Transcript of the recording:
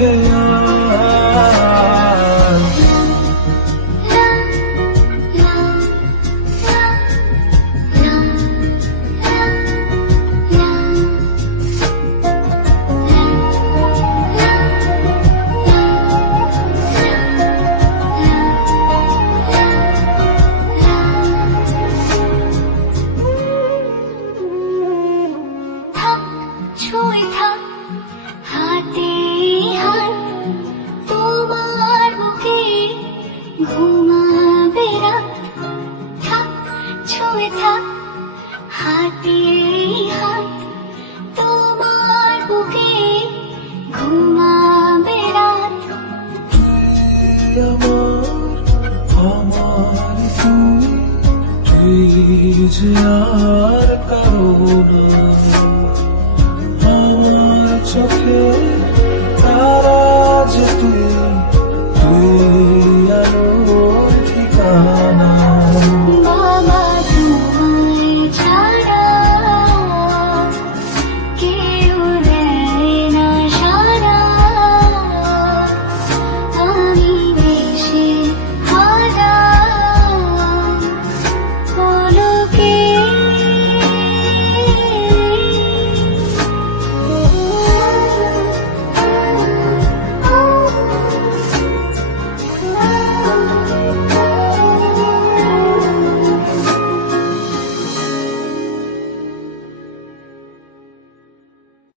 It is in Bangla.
আমার ছুঁয়ে থাক। হাতে হাত তোমার বুকে ঘুমাবে রাত। আমার আমার তুই তুই যে আর